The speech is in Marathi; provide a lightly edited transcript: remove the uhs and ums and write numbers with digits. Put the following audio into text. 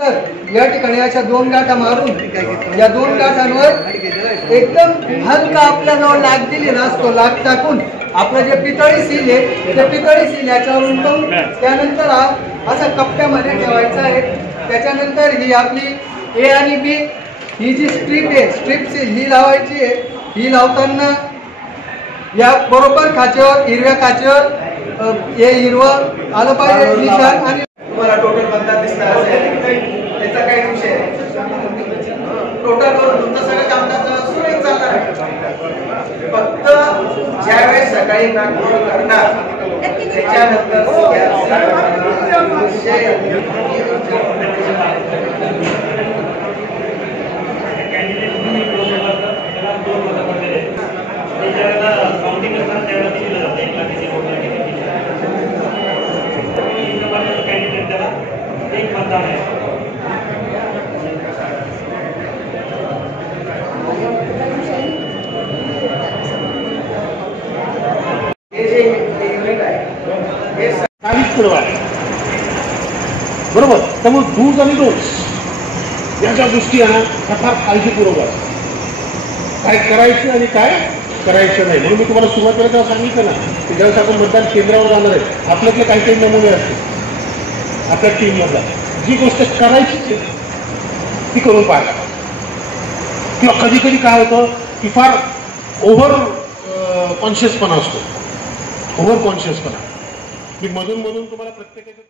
तर या ठिकाणी अशा 2 गाठा मारून या 2 गाठांवर एकदम हलका आपल्याजवळ लाग दिलेला असतो, लाग टाकून आपलं जे पितळी सील आहे ते पितळी सील याच्यावरून पण त्यानंतर हा असा कप्प्यामध्ये ठेवायचा आहे। त्याच्यानंतर ही आपली ए आणि बी ही जी स्ट्रीप आहे, स्ट्रीप सील ही लावायची आहे। ही लावताना या बरोबर खाचेवर, हिरव्या खाचेवर हे हिरवं आलं पाहिजे निशाण आणि तुम्हाला टोटल बंधात दिसणार असेल त्याचा काही विषय नाही। टोटल करून तुमचं सगळं कामकाज सुरळीत चालणार आहे। फक्त ज्यावेळेस सकाळी नागपूर करणार त्याच्यानंतर बरोबर। त्यामुळे डूज आणि डोन्ट्स याच्या गोष्टी आहे ना फार काळजीपूर्वक असतात, काय करायचं आणि काय करायचं नाही। म्हणून मी तुम्हाला सुरुवातीला जेव्हा सांगितलं ना की ज्यावेळेस आपण मतदान केंद्रावर जाणार आहे आपल्यातले काही काही नमुने असतील आपल्या टीममधला, जी गोष्ट करायची ती करून पाहायला। किंवा कधी कधी काय होतं की फार ओव्हर कॉन्शियसपणा असतो, ओव्हर कॉन्शियसपणा। मी मधून तुम्हाला प्रत्येकाच्या